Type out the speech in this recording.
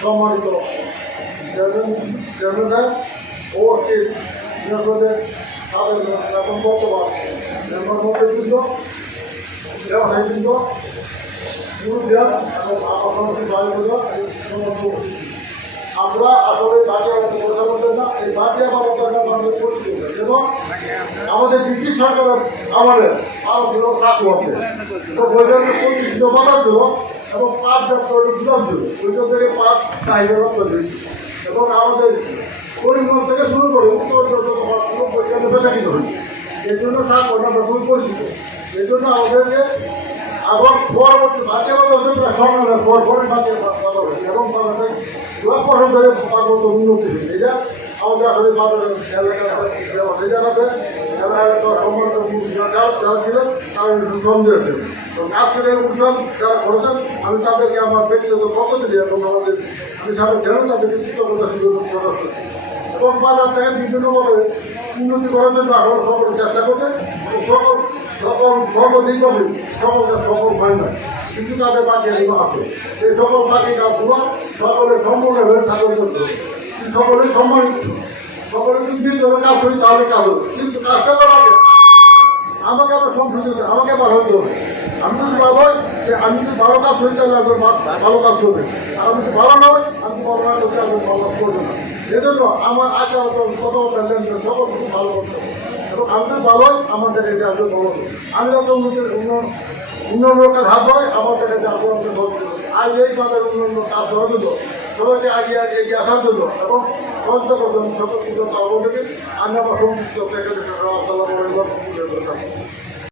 সম্মানিত চেয়ারম্যান ও একটি নিয়োগদের তাদের এখন বর্তমান মন্ত্রীবৃন্দ ব্যবসায়ীবৃন্দ মুরব্বিয়া এবং আপনাদের বায়ুবৃন্দ আমরা আসলে বাকি আমাদের কথা বলতেন না এই বাকি আমার আমাদের পরিচিত এবং আমাদের ব্রিটিশ সরকারের আমাদের আরও ছিল কাজ করছে। তো বৈজ্ঞানিক প্রতিষ্ঠিত বাধা ছিল এবং পাঁচ যাত্রা দিলাম ছিল ওইটা থেকে পাঁচ চাহিদা এবং আমাদের পরিমল থেকে শুরু করে উত্তর পুরো বৈজ্ঞানিক বেচাকিত হয়েছে এই জন্য কাজ আমরা খুবই পরিচিত। এই জন্য আমাদেরকে আবার পরবর্তী বাকি সংগ্রামের পর পরে বাকি এবং ধরে পার্বত্য উন্নতি হয়েছে। এটা আমাদের আসলে যারা আছে এলাকার সম্মানিত যারা ছিলেন তারা সন্দেহ তো কাজ থেকে উৎসব যারা করেছেন, আমি তাদেরকে আমার ব্যক্তিগত পক্ষ থেকে এবং আমাদের আমি সারা জানেন তাদেরকে কৃতজ্ঞতা সুযোগ প্রকাশ করছি। এবং বাজারটাকে বিভিন্নভাবে উন্নতি করার জন্য এখন সকল চেষ্টা করছে। সকল সকল সর্বদিকভাবে সকল কাজ সফল হয় না কিন্তু তাদের বাকি আছে। এই সকল বাকি কাজগুলো সকলের সম্পূর্ণভাবে সাধন করতে হবে সকলেই সম্মানিত। সকলে যদি কাজ করি, তাহলে কাজ হবে। কিন্তু কাজটা করার আগে আমাকে আবার সংশোধন আমাকে আবার হতে হবে। আমি যদি ভালো যে আমি যদি ভালো কাজ হই তাহলে আমার ভালো কাজ হবে আর আমি যদি ভালো না হয়, আমি ভালো না করতে আমি ভালো কাজ করব না। এজন্য আমার আচার কথাবার্তা লেনদেন সকল কিছু ভালো করতে হবে। এবং আমি যদি ভালো হয়, আমার জায়গায় এটা আসলে ভালো হবে। আমি যত উন্নয়নের কাজ হাত হয় আমার জায়গায় আপনার আমাকে হবে। আজ এই তাদের উন্নয়ন কাজ হওয়ার জন্য সবাইকে আগে এগিয়ে আসার জন্য এবং সহযোগিতা করবেন সকল কিছু আমি আমার সংযুক্ত